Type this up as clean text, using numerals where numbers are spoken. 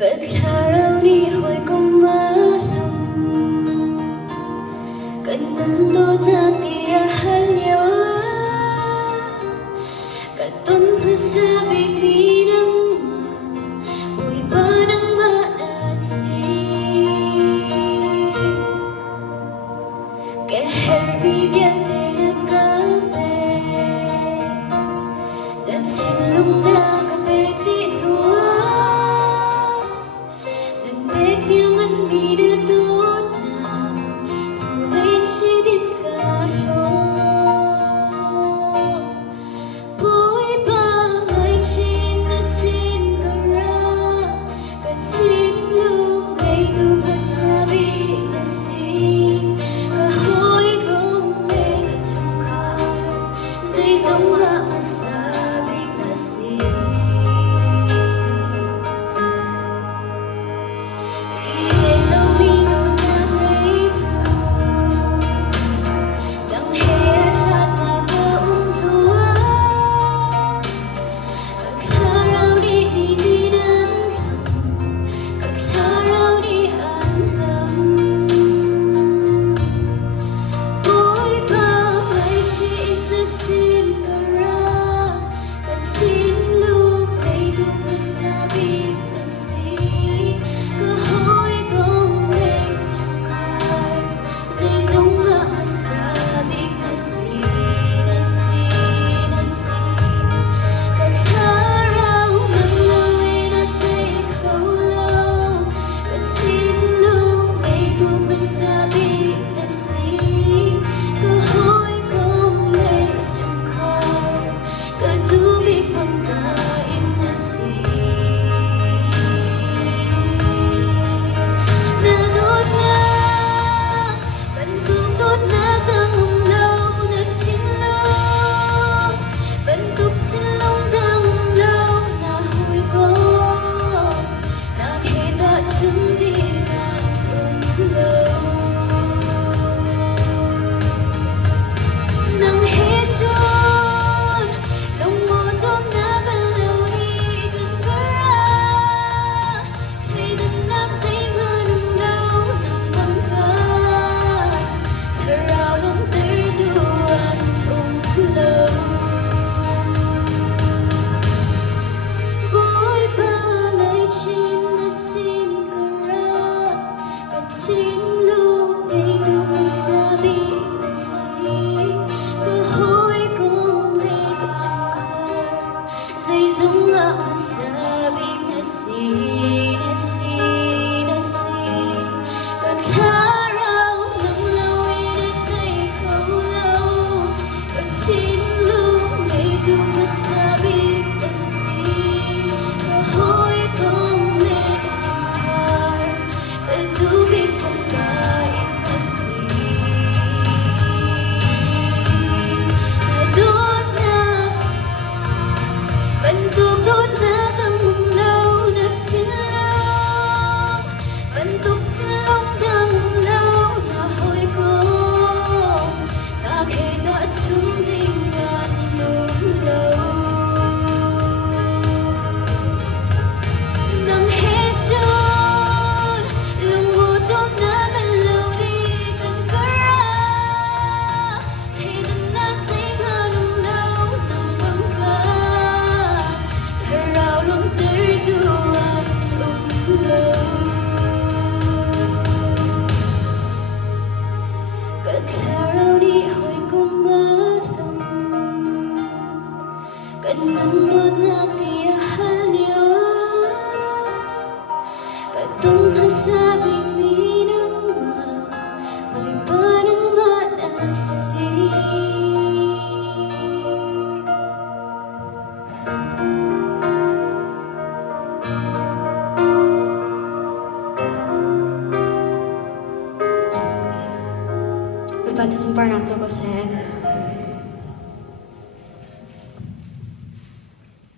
Paglalaraw ni Hoy kumalam Kanundod na tiyahalyawa Katon masabik minang Uy ba nang maasik Keherbigyan ay nagkape Dan silong na kapit di luwa Nandek niyang minutut na Ulit sidin kayo Buhay ba ngay chinasin kara Katinglong ay dumasabi kasing Kahoy kong may katsukar Zay zong maasabi kasing Kanundod na tiyahalyawa Katong nasabing minang May parang maalasing Bertanya sumpah nanti ko